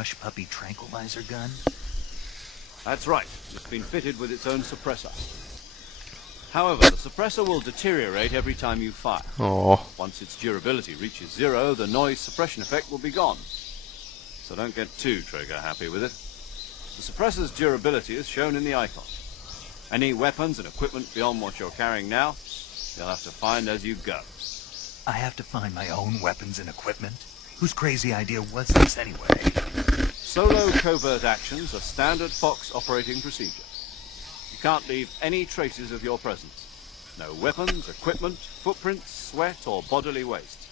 hush-puppy tranquilizer gun? That's right. It's been fitted with its own suppressor. However, the suppressor will deteriorate every time you fire. Oh. Once its durability reaches 0, the noise suppression effect will be gone. So don't get too trigger happy with it. The suppressor's durability is shown in the icon. Any weapons and equipment beyond what you're carrying now, you'll have to find as you go. I have to find my own weapons and equipment? Whose crazy idea was this anyway? Solo covert actions are standard Fox operating procedure. You can't leave any traces of your presence. No weapons, equipment, footprints, sweat, or bodily waste.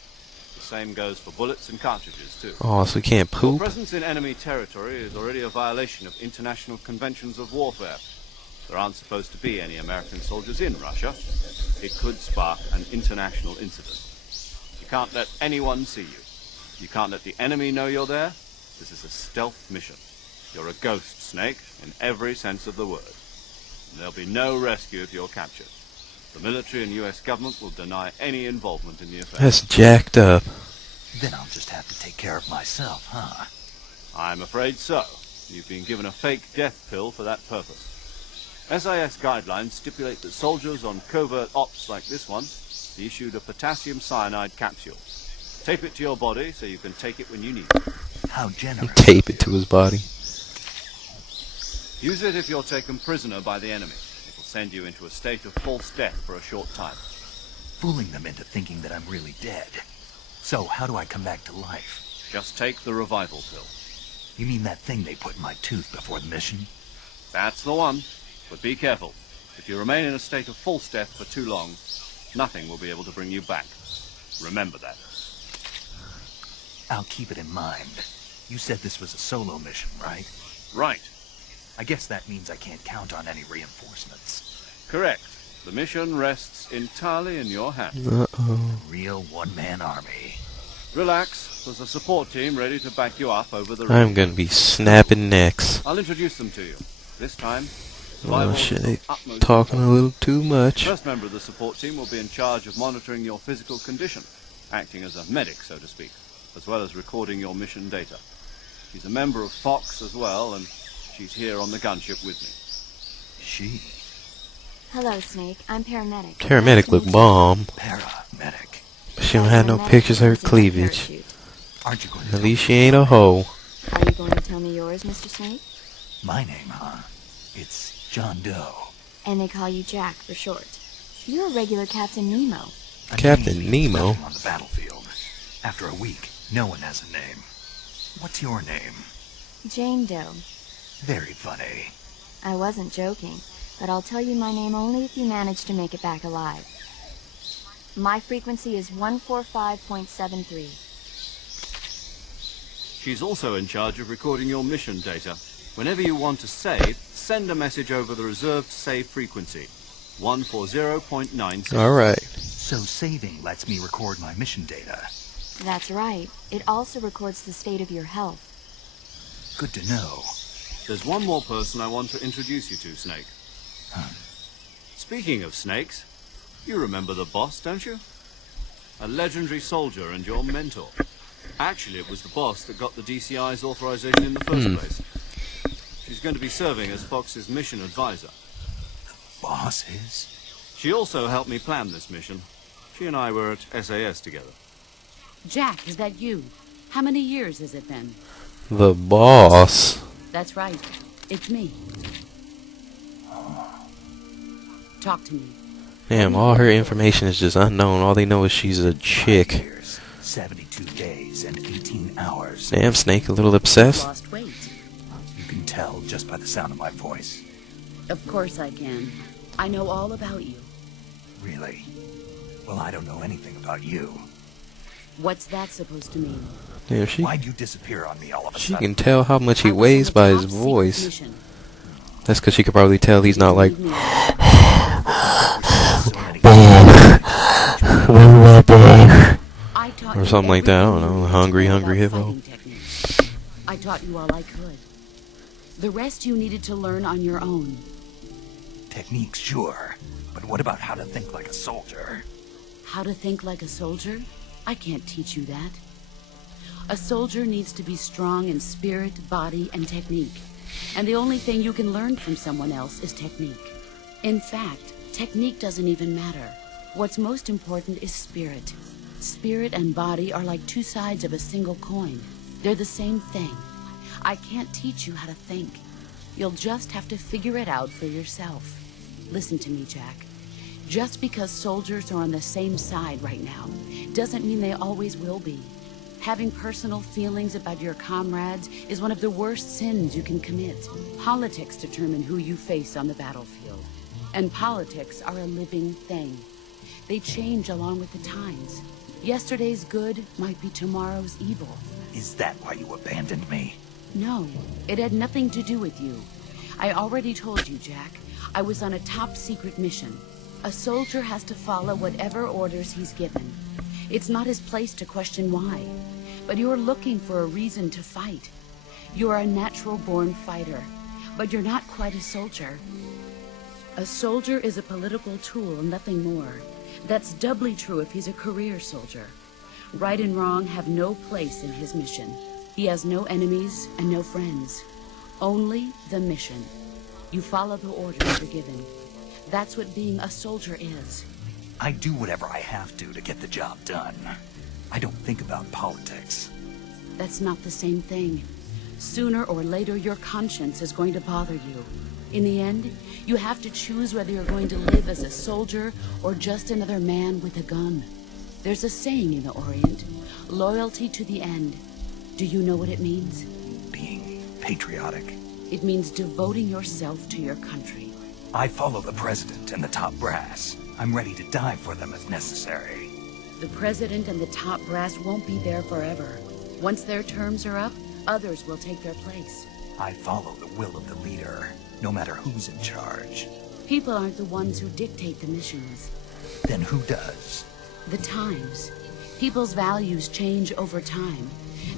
The same goes for bullets and cartridges, too. Oh, so we can't Your poop? presence in enemy territory is already a violation of international conventions of warfare. There aren't supposed to be any American soldiers in Russia. It could spark an international incident. You can't let anyone see you. You can't let the enemy know you're there. This is a stealth mission. You're a ghost, Snake, in every sense of the word. And there'll be no rescue if you're captured. The military and US government will deny any involvement in the affair. That's jacked up. Then I'll just have to take care of myself, huh? I'm afraid so. You've been given a fake death pill for that purpose. SAS guidelines stipulate that soldiers on covert ops like this one be issued a potassium cyanide capsule. Tape it to your body so you can take it when you need it. How generous. Tape it to his body. Use it if you're taken prisoner by the enemy. It will send you into a state of false death for a short time. Fooling them into thinking that I'm really dead. So, how do I come back to life? Just take the revival pill. You mean that thing they put in my tooth before the mission? That's the one. But be careful. If you remain in a state of false death for too long, nothing will be able to bring you back. Remember that. I'll keep it in mind. You said this was a solo mission, right? Right. I guess that means I can't count on any reinforcements. Correct. The mission rests entirely in your hands. Uh-oh. Real one-man army. Relax. There's a support team ready to back you up over the I'm gonna be snapping necks. I'll introduce them to you. This time, Oh shit, they utmost talking a little too much. First member of the support team will be in charge of monitoring your physical condition, acting as a medic, so to speak, as well as recording your mission data. She's a member of Fox as well, and she's here on the gunship with me. She? Hello, Snake. I'm paramedic. Paramedic look bomb. Paramedic. But she don't have no pictures of her cleavage. Aren't you going to At least she ain't a hoe. Are you going to tell me yours, Mr. Snake? My name, huh? It's John Doe. And they call you Jack for short. You're a regular Captain Nemo. Captain name means Nemo? nothing on the battlefield. After a week, no one has a name. What's your name? Jane Doe. Very funny. I wasn't joking, but I'll tell you my name only if you manage to make it back alive. My frequency is 145.73. She's also in charge of recording your mission data. Whenever you want to save, send a message over the reserved save frequency, 140.96. Alright. So saving lets me record my mission data. That's right. It also records the state of your health. Good to know. There's one more person I want to introduce you to, Snake. Huh. Speaking of snakes, you remember the boss, don't you? A legendary soldier and your mentor. Actually, it was the boss that got the DCI's authorization in the first place. She's going to be serving as Fox's mission advisor. Boss is? She also helped me plan this mission. She and I were at SAS together. Jack, is that you? How many years has it been? The boss. That's right. It's me. Talk to me. Damn, all her information is just unknown. All they know is she's a 5 chick. years, 72 days, and 18 hours. Damn, Snake, a little obsessed. Lost weight. You can tell just by the sound of my voice. Of course I can. I know all about you. Really? Well, I don't know anything about you. What's that supposed to mean? Damn, she Why'd you disappear on me all of a she sudden? can tell how much he I was weighs on a by his top-secret voice. mission. That's because she could probably tell he's not like. So many I taught Or you something like that, I don't everything know, you hungry, need to know hungry about hippo. fighting techniques. I taught you all I could. The rest you needed to learn on your own. techniques, sure. But what about how to think like a soldier? How to think like a soldier? I can't teach you that. A soldier needs to be strong in spirit, body, and technique. And the only thing you can learn from someone else is technique. In fact, technique doesn't even matter. What's most important is spirit. Spirit and body are like two sides of a single coin. They're the same thing. I can't teach you how to think. You'll just have to figure it out for yourself. Listen to me, Jack. Just because soldiers are on the same side right now doesn't mean they always will be. Having personal feelings about your comrades is one of the worst sins you can commit. Politics determine who you face on the battlefield. And politics are a living thing. They change along with the times. Yesterday's good might be tomorrow's evil. Is that why you abandoned me? No, it had nothing to do with you. I already told you, Jack. I was on a top-secret mission. A soldier has to follow whatever orders he's given. It's not his place to question why. But you're looking for a reason to fight. You're a natural-born fighter, but you're not quite a soldier. A soldier is a political tool, nothing more. That's doubly true if he's a career soldier. Right and wrong have no place in his mission. He has no enemies and no friends. Only the mission. You follow the orders you're given. That's what being a soldier is. I do whatever I have to get the job done. I don't think about politics. That's not the same thing. Sooner or later, your conscience is going to bother you. In the end, you have to choose whether you're going to live as a soldier or just another man with a gun. There's a saying in the Orient, loyalty to the end. Do you know what it means? Being patriotic. It means devoting yourself to your country. I follow the president and the top brass. I'm ready to die for them if necessary. The president and the top brass won't be there forever. Once their terms are up, others will take their place. I follow the will of the leader, no matter who's in charge. People aren't the ones who dictate the missions. Then who does? The times. People's values change over time,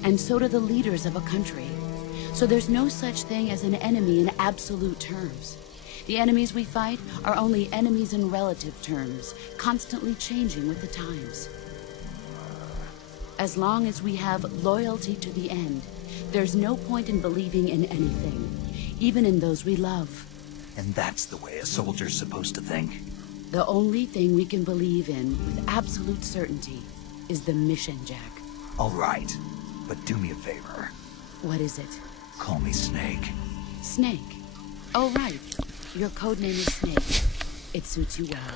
and so do the leaders of a country. So there's no such thing as an enemy in absolute terms. The enemies we fight are only enemies in relative terms, constantly changing with the times. As long as we have loyalty to the end, there's no point in believing in anything, even in those we love. And that's the way a soldier's supposed to think? The only thing we can believe in with absolute certainty is the mission, Jack. All right, but do me a favor. What is it? Call me Snake. Snake? Oh, right. Your codename is Snake. It suits you well.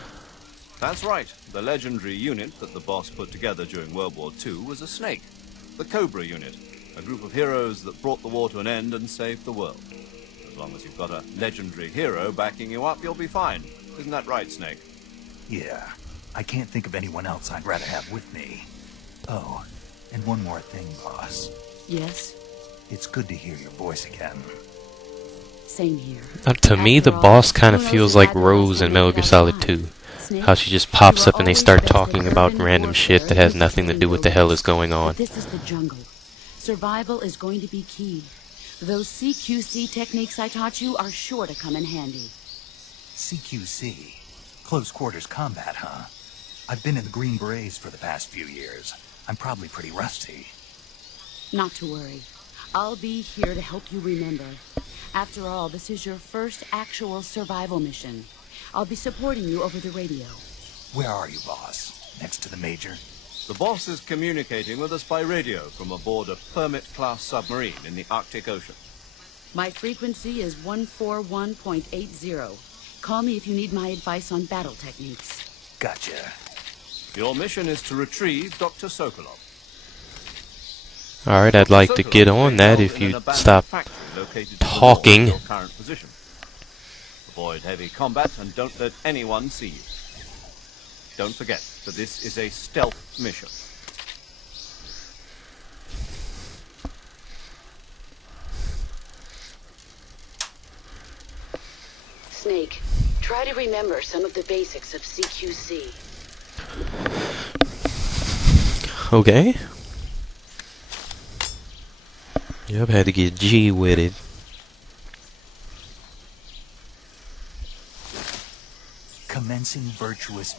That's right. The legendary unit that the boss put together during World War II was a snake. The Cobra unit. A group of heroes that brought the war to an end and saved the world. As long as you've got a legendary hero backing you up, you'll be fine. Isn't that right, Snake? Yeah. I can't think of anyone else I'd rather have with me. Oh, and one more thing, boss. Yes? It's good to hear your voice again. Same here. To me, the boss kind of feels like Rose in Metal Gear Solid 2. How she just pops up and they start talking about random shit that has nothing to do with the hell is going on. This is the jungle. Survival is going to be key. Those CQC techniques I taught you are sure to come in handy. CQC? Close quarters combat, huh? I've been in the Green Berets for the past few years. I'm probably pretty rusty. Not to worry. I'll be here to help you remember. After all, this is your first actual survival mission. I'll be supporting you over the radio. Where are you, boss? Next to the Major? The boss is communicating with us by radio from aboard a Permit-class submarine in the Arctic Ocean. My frequency is 141.80. Call me if you need my advice on battle techniques. Gotcha. Your mission is to retrieve Dr. Sokolov. Alright, I'd like to get on that if you stop talking. Current position. Avoid heavy combat and don't let anyone see you. Don't forget that this is a stealth mission. Snake, try to remember some of the basics of CQC. Okay. Yep, had to get G with it. Commencing virtuous